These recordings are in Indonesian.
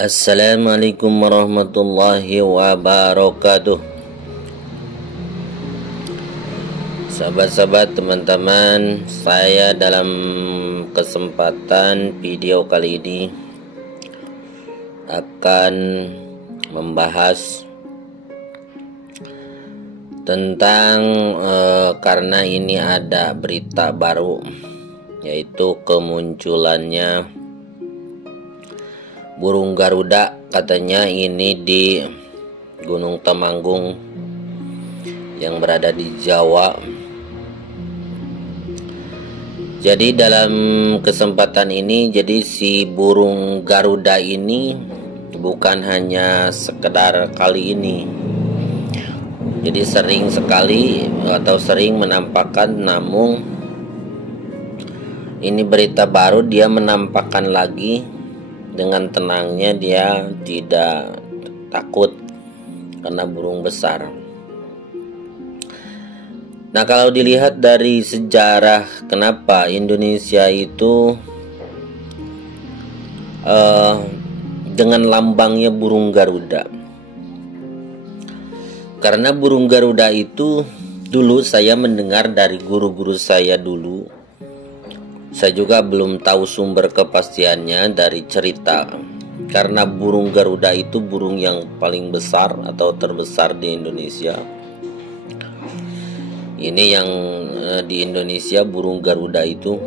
Assalamualaikum warahmatullahi wabarakatuh. Sahabat-sahabat, teman-teman, saya dalam kesempatan video kali ini akan membahas tentang karena ini ada berita baru, yaitu kemunculannya burung Garuda. Katanya ini di Gunung Temanggung yang berada di Jawa. Jadi dalam kesempatan ini, jadi si burung Garuda ini bukan hanya sekedar kali ini, jadi sering sekali atau sering menampakkan, namun ini berita baru, dia menampakkan lagi dengan tenangnya, dia tidak takut karena burung besar. Nah, kalau dilihat dari sejarah kenapa Indonesia itu dengan lambangnya burung Garuda, karena burung Garuda itu dulu saya mendengar dari guru-guru saya dulu. Saya juga belum tahu sumber kepastiannya dari cerita, karena burung Garuda itu burung yang paling besar atau terbesar di Indonesia. Ini yang di Indonesia burung Garuda itu,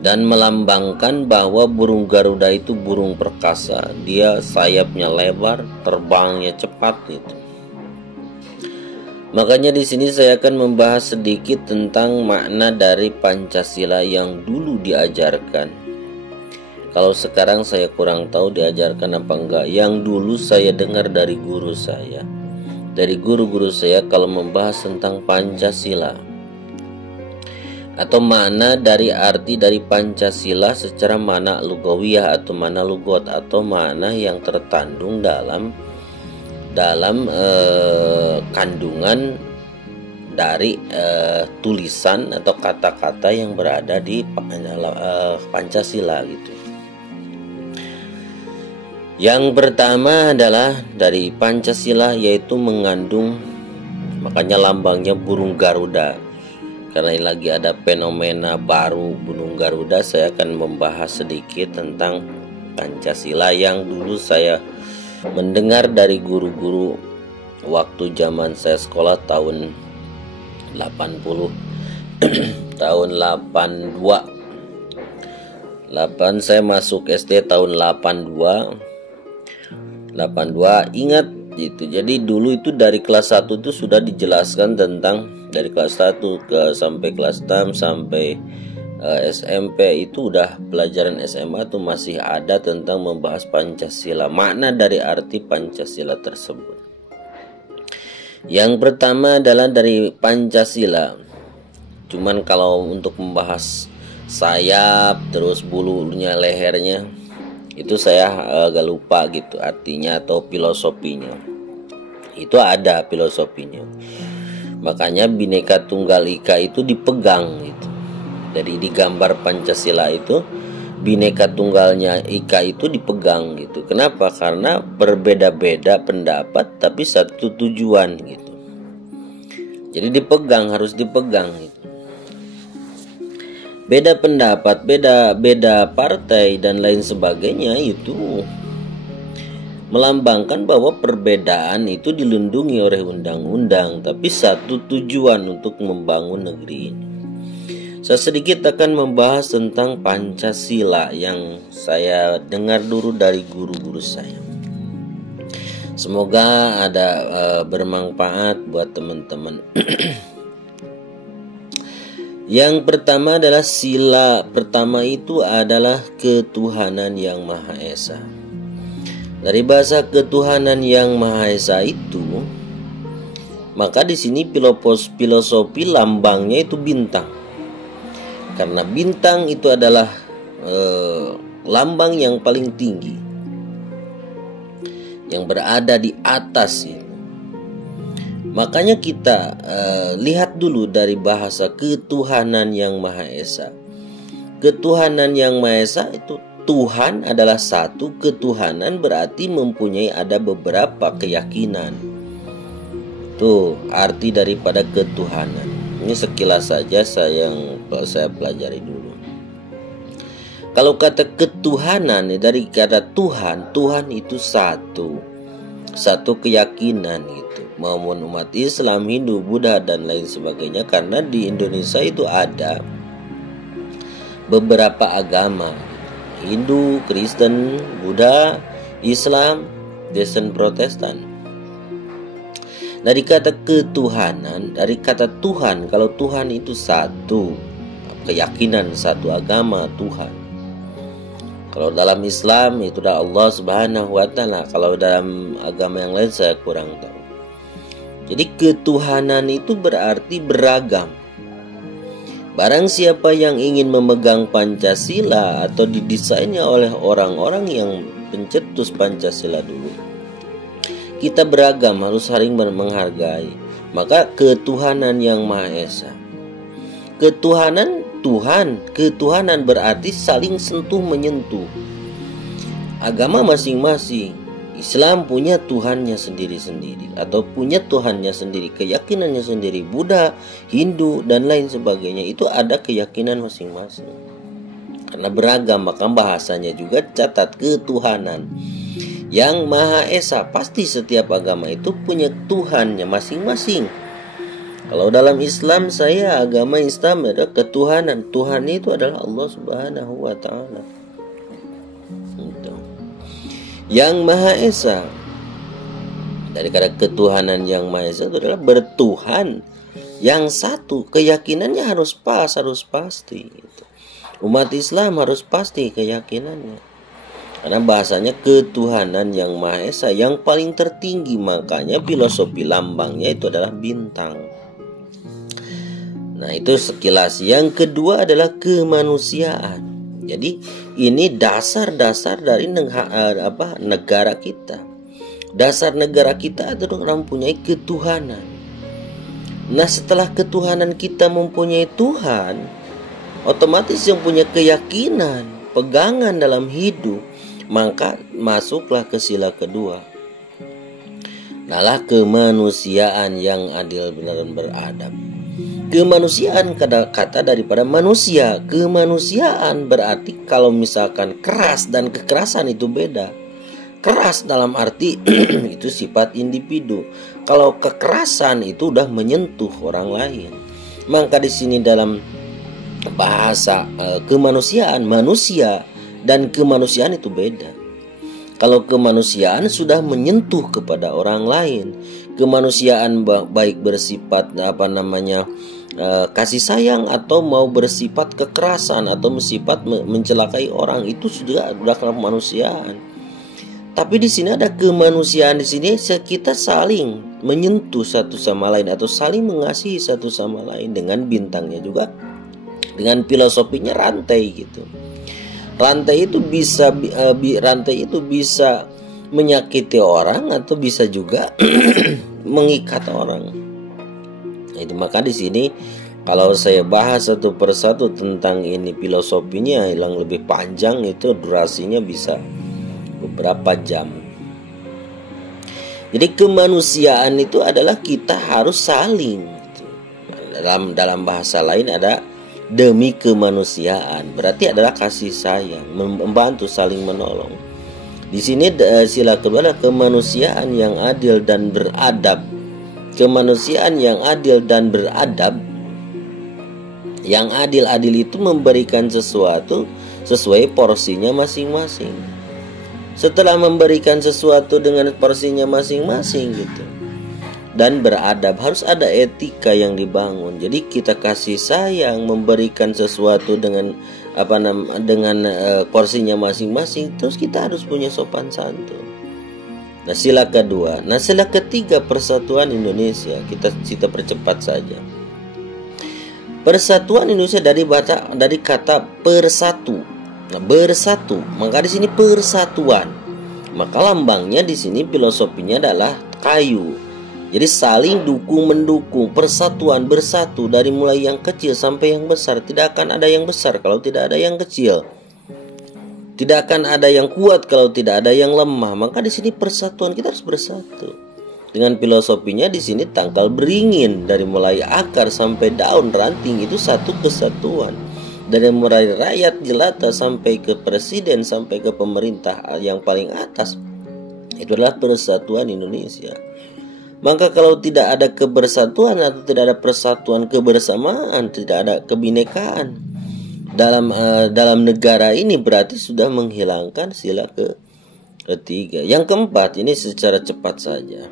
dan melambangkan bahwa burung Garuda itu burung perkasa. Dia sayapnya lebar, terbangnya cepat gitu. Makanya di sini saya akan membahas sedikit tentang makna dari Pancasila yang dulu diajarkan. Kalau sekarang saya kurang tahu diajarkan apa enggak. Yang dulu saya dengar dari guru saya, dari guru-guru saya, kalau membahas tentang Pancasila atau makna dari arti dari Pancasila secara makna lugawiyah atau makna lugot, atau makna yang tertandung dalam kandungan dari tulisan atau kata-kata yang berada di Pancasila gitu. Yang pertama adalah dari Pancasila, yaitu mengandung, makanya lambangnya burung Garuda. Karena ini lagi ada fenomena baru burung Garuda, saya akan membahas sedikit tentang Pancasila yang dulu saya mendengar dari guru-guru waktu zaman saya sekolah tahun 80 tahun 82 saya masuk SD tahun 82 ingat gitu. Jadi dulu itu dari kelas 1 itu sudah dijelaskan tentang, dari kelas 1 sampai kelas 6 sampai SMP itu udah pelajaran SMA tuh masih ada tentang membahas Pancasila, makna dari arti Pancasila tersebut. Yang pertama adalah dari Pancasila. Cuman kalau untuk membahas sayap terus bulunya lehernya itu saya agak lupa gitu artinya atau filosofinya. Itu ada filosofinya. Makanya Bhinneka Tunggal Ika itu dipegang gitu. Dari di gambar Pancasila itu Bhinneka Tunggalnya Ika itu dipegang gitu. Kenapa? Karena berbeda-beda pendapat tapi satu tujuan gitu. Jadi dipegang, harus dipegang gitu. Beda pendapat, beda partai dan lain sebagainya itu melambangkan bahwa perbedaan itu dilindungi oleh undang-undang, tapi satu tujuan untuk membangun negeri ini. Saya sedikit akan membahas tentang Pancasila yang saya dengar dulu dari guru-guru saya. Semoga ada bermanfaat buat teman-teman. Yang pertama adalah sila pertama itu adalah ketuhanan yang Maha Esa. Dari bahasa ketuhanan yang Maha Esa itu, maka di sini filosofi lambangnya itu bintang. Karena bintang itu adalah lambang yang paling tinggi, yang berada di atas itu. Makanya kita lihat dulu dari bahasa ketuhanan yang Maha Esa. Ketuhanan yang Maha Esa itu Tuhan adalah satu, ketuhanan berarti mempunyai ada beberapa keyakinan. Tuh arti daripada ketuhanan. Ini sekilas saja saya pelajari dulu. Kalau kata ketuhanan dari kata Tuhan, Tuhan itu satu keyakinan gitu. Maupun umat Islam, Hindu, Buddha dan lain sebagainya. Karena di Indonesia itu ada beberapa agama, Hindu, Kristen, Buddha, Islam, dan Protestan. Dari kata ketuhanan, dari kata Tuhan, kalau Tuhan itu satu keyakinan, satu agama Tuhan. Kalau dalam Islam itu adalah Allah Subhanahu wa Ta'ala. Kalau dalam agama yang lain saya kurang tahu. Jadi ketuhanan itu berarti beragam. Barang siapa yang ingin memegang Pancasila atau didesainnya oleh orang-orang yang pencetus Pancasila dulu, kita beragam, harus saling menghargai. Maka ketuhanan yang Maha Esa, ketuhanan Tuhan, ketuhanan berarti saling sentuh menyentuh. Agama masing-masing, Islam punya Tuhannya sendiri-sendiri atau punya Tuhannya sendiri, keyakinannya sendiri. Buddha, Hindu dan lain sebagainya itu ada keyakinan masing-masing. Karena beragam, maka bahasanya juga catat ketuhanan yang Maha Esa. Pasti setiap agama itu punya Tuhannya masing-masing. Kalau dalam Islam, saya agama Islam ada ketuhanan. Tuhan itu adalah Allah Subhanahu wa Ta'ala. Yang Maha Esa, dari kata ketuhanan yang Maha Esa itu adalah bertuhan yang satu. Keyakinannya harus pasti gitu. Umat Islam harus pasti keyakinannya, karena bahasanya ketuhanan yang Maha Esa yang paling tertinggi. Makanya filosofi lambangnya itu adalah bintang. Nah, itu sekilas. Yang kedua adalah kemanusiaan. Jadi ini dasar-dasar dari negara kita. Dasar negara kita adalah mempunyai ketuhanan. Nah, setelah ketuhanan kita mempunyai Tuhan, otomatis yang punya keyakinan, pegangan dalam hidup, maka masuklah ke sila kedua. Adalah kemanusiaan yang adil, benar dan beradab. Kemanusiaan kata daripada manusia. Kemanusiaan berarti kalau misalkan keras dan kekerasan itu beda. Keras dalam arti itu sifat individu. Kalau kekerasan itu udah menyentuh orang lain. Maka di sini dalam bahasa kemanusiaan, manusia dan kemanusiaan itu beda. Kalau kemanusiaan sudah menyentuh kepada orang lain, kemanusiaan baik bersifat kasih sayang atau mau bersifat kekerasan atau bersifat mencelakai orang, itu sudah kemanusiaan. Tapi di sini ada kemanusiaan, di sini kita saling menyentuh satu sama lain atau saling mengasihi satu sama lain dengan bintangnya juga, dengan filosofinya rantai gitu. Rantai itu bisa menyakiti orang atau bisa juga mengikat orang. Itu maka di sini kalau saya bahas satu persatu tentang ini filosofinya yang lebih panjang, itu durasinya bisa beberapa jam. Jadi kemanusiaan itu adalah kita harus saling. Dalam bahasa lain ada demi kemanusiaan, berarti adalah kasih sayang, membantu, saling menolong. Di sini sila kedua adalah kemanusiaan yang adil dan beradab. Kemanusiaan yang adil dan beradab, yang adil itu memberikan sesuatu sesuai porsinya masing-masing. Setelah memberikan sesuatu dengan porsinya masing-masing gitu, dan beradab, harus ada etika yang dibangun. Jadi kita kasih sayang, memberikan sesuatu dengan porsinya masing-masing, terus kita harus punya sopan santun. Nah, sila kedua. Nah, sila ketiga persatuan Indonesia, kita percepat saja. Persatuan Indonesia dari kata persatu. Nah, bersatu, maka di sini persatuan. Maka lambangnya di sini filosofinya adalah kayu. Jadi saling dukung mendukung, persatuan bersatu dari mulai yang kecil sampai yang besar. Tidak akan ada yang besar kalau tidak ada yang kecil. Tidak akan ada yang kuat kalau tidak ada yang lemah. Maka di sini persatuan, kita harus bersatu. Dengan filosofinya di sini tangkal beringin, dari mulai akar sampai daun ranting itu satu kesatuan. Dari mulai rakyat jelata sampai ke presiden sampai ke pemerintah yang paling atas, itu adalah persatuan Indonesia. Maka kalau tidak ada kebersatuan atau tidak ada persatuan kebersamaan, tidak ada kebinekaan dalam negara ini, berarti sudah menghilangkan sila ketiga. Yang keempat, ini secara cepat saja.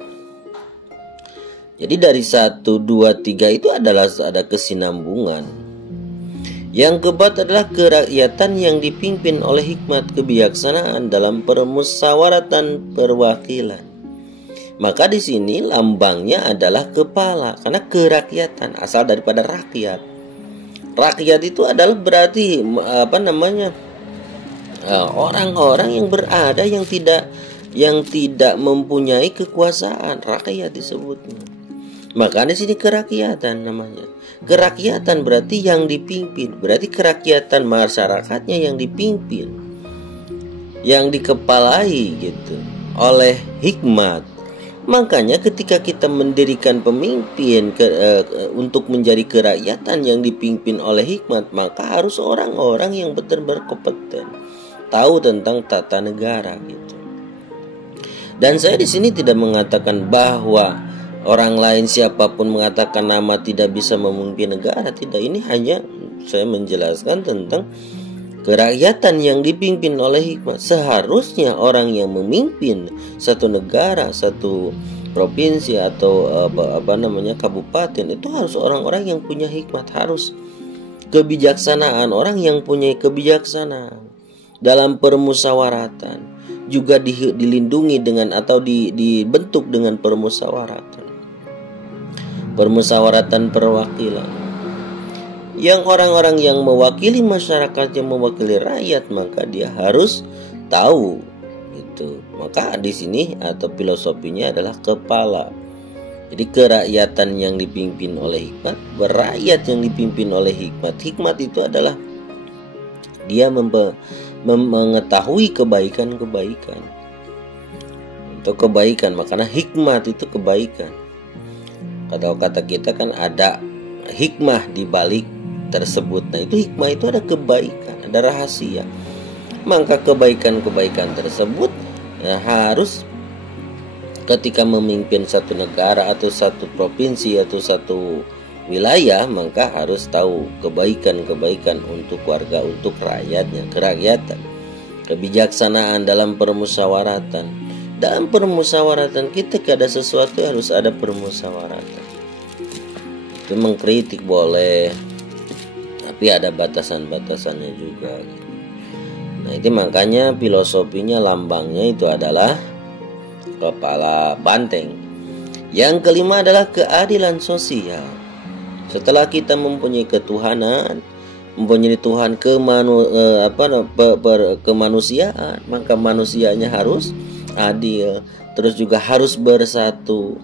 Jadi dari 1, 2, 3 itu adalah ada kesinambungan. Yang keempat adalah kerakyatan yang dipimpin oleh hikmat kebijaksanaan dalam permusyawaratan perwakilan. Maka di sini lambangnya adalah kepala, karena kerakyatan asal daripada rakyat. Rakyat itu adalah berarti orang-orang yang berada yang tidak mempunyai kekuasaan, rakyat disebutnya. Maka di sini kerakyatan namanya. Kerakyatan berarti yang dipimpin, berarti kerakyatan masyarakatnya yang dipimpin, yang dikepalai gitu oleh hikmat. Makanya ketika kita mendirikan pemimpin untuk menjadi kerakyatan yang dipimpin oleh hikmat, maka harus orang-orang yang betul-betul berkompeten, tahu tentang tata negara gitu. Dan saya di sini tidak mengatakan bahwa orang lain siapapun mengatakan nama tidak bisa memimpin negara, tidak. Ini hanya saya menjelaskan tentang kerakyatan yang dipimpin oleh hikmat. Seharusnya orang yang memimpin satu negara, satu provinsi atau kabupaten itu harus orang-orang yang punya hikmat, harus kebijaksanaan, orang yang punya kebijaksanaan dalam permusyawaratan, juga dilindungi dengan atau dibentuk dengan permusyawaratan perwakilan. Yang orang-orang yang mewakili masyarakat, yang mewakili rakyat, maka dia harus tahu itu. Maka di sini atau filosofinya adalah kepala. Jadi kerakyatan yang dipimpin oleh hikmat, rakyat yang dipimpin oleh hikmat. Hikmat itu adalah dia mengetahui kebaikan-kebaikan. Untuk kebaikan, makanya hikmat itu kebaikan. Kata kita kan ada hikmah di balik tersebut. Nah, itu hikmah itu ada kebaikan, ada rahasia. Maka kebaikan-kebaikan tersebut harus ketika memimpin satu negara atau satu provinsi atau satu wilayah, maka harus tahu kebaikan-kebaikan untuk warga, untuk rakyatnya, kerakyatan. Kebijaksanaan dalam permusyawaratan. Dalam permusyawaratan kita ada sesuatu harus ada permusyawaratan. Itu mengkritik boleh, tapi ada batasan-batasannya juga. Nah, itu makanya filosofinya, lambangnya itu adalah kepala banteng. Yang kelima adalah keadilan sosial. Setelah kita mempunyai ketuhanan, mempunyai Tuhan kemanusiaan, maka manusianya harus adil, terus juga harus bersatu.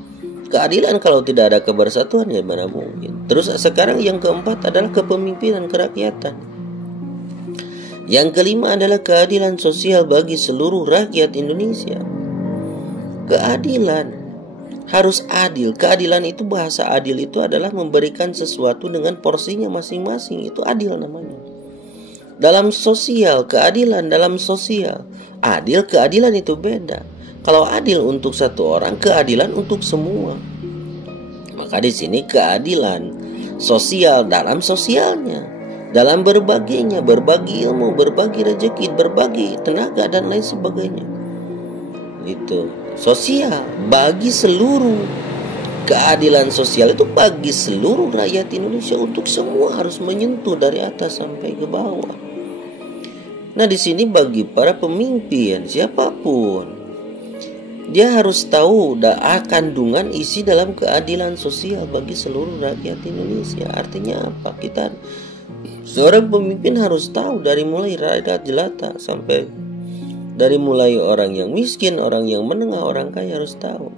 Keadilan kalau tidak ada kebersatuan ya mana mungkin. Terus sekarang yang keempat adalah kepemimpinan kerakyatan. Yang kelima adalah keadilan sosial bagi seluruh rakyat Indonesia. Keadilan harus adil. Keadilan itu, bahasa adil itu adalah memberikan sesuatu dengan porsinya masing-masing. Itu adil namanya. Dalam sosial, keadilan dalam sosial. Adil, keadilan itu beda. Kalau adil untuk satu orang, keadilan untuk semua. Maka di sini keadilan sosial dalam sosialnya, dalam berbaginya, berbagi ilmu, berbagi rezeki, berbagi tenaga dan lain sebagainya. Itu sosial bagi seluruh. Keadilan sosial itu bagi seluruh rakyat Indonesia, untuk semua, harus menyentuh dari atas sampai ke bawah. Nah, di sini bagi para pemimpin siapapun, dia harus tahu kandungan isi dalam keadilan sosial bagi seluruh rakyat Indonesia. Artinya apa? Kita seorang pemimpin harus tahu dari mulai rakyat jelata sampai dari mulai orang yang miskin, orang yang menengah, orang kaya, harus tahu.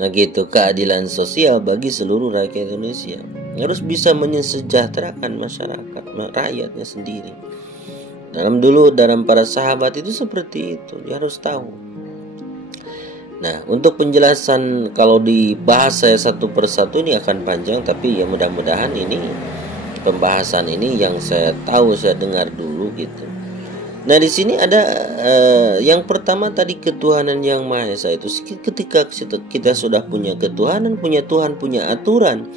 Nah gitu, keadilan sosial bagi seluruh rakyat Indonesia harus bisa mensejahterakan masyarakat, rakyatnya sendiri. Dalam para sahabat itu seperti itu, dia harus tahu. Nah, untuk penjelasan kalau dibahas saya satu persatu ini akan panjang, tapi ya mudah-mudahan ini pembahasan ini yang saya tahu, saya dengar dulu gitu. Nah, di sini ada yang pertama tadi ketuhanan yang Maha Esa itu. Ketika kita sudah punya ketuhanan, punya Tuhan, punya aturan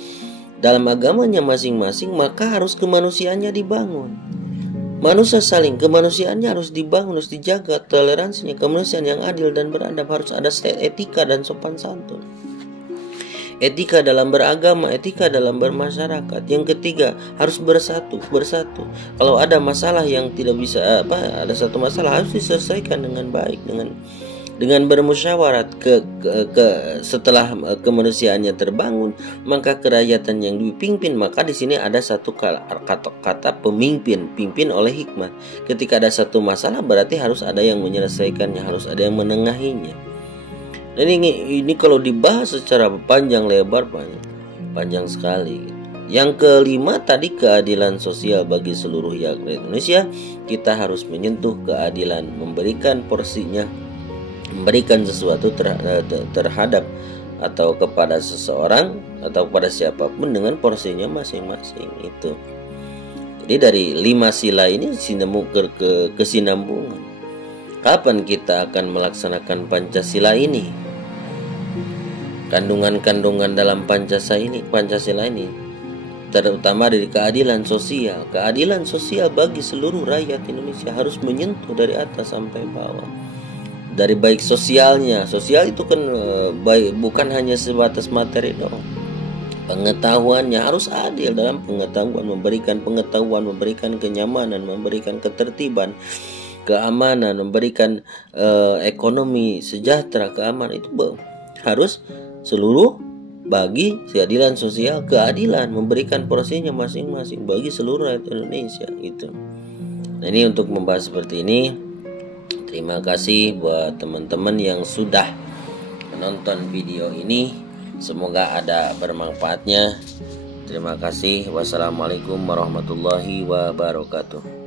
dalam agamanya masing-masing, maka harus kemanusiaannya dibangun. Manusia saling, kemanusiaannya harus dibangun, harus dijaga, toleransinya, kemanusiaan yang adil dan beradab, harus ada etika dan sopan santun. Etika dalam beragama, etika dalam bermasyarakat. Yang ketiga, harus bersatu. Kalau ada masalah yang tidak bisa ada satu masalah harus diselesaikan dengan baik, dengan bermusyawarat. Setelah kemanusiaannya terbangun, maka kerakyatan yang dipimpin, maka di sini ada satu kata pemimpin, pimpin oleh hikmah. Ketika ada satu masalah berarti harus ada yang menyelesaikannya, harus ada yang menengahinya. Dan ini kalau dibahas secara panjang lebar, panjang sekali. Yang kelima tadi keadilan sosial bagi seluruh rakyat Indonesia. Kita harus menyentuh keadilan, memberikan porsinya, memberikan sesuatu terhadap atau kepada seseorang atau kepada siapapun dengan porsinya masing-masing itu. Jadi dari 5 sila ini kesinambungan. Kapan kita akan melaksanakan Pancasila ini? Kandungan-kandungan dalam Pancasila ini terutama dari keadilan sosial bagi seluruh rakyat Indonesia harus menyentuh dari atas sampai bawah. Dari baik sosialnya, sosial itu kan baik bukan hanya sebatas materi doang. Pengetahuannya harus adil dalam pengetahuan, memberikan kenyamanan, memberikan ketertiban, keamanan, memberikan ekonomi sejahtera, keamanan itu harus seluruh bagi keadilan sosial, keadilan memberikan porsinya masing-masing bagi seluruh rakyat Indonesia itu. Nah, ini untuk membahas seperti ini. Terima kasih buat teman-teman yang sudah menonton video ini. Semoga ada bermanfaatnya. Terima kasih. Wassalamualaikum warahmatullahi wabarakatuh.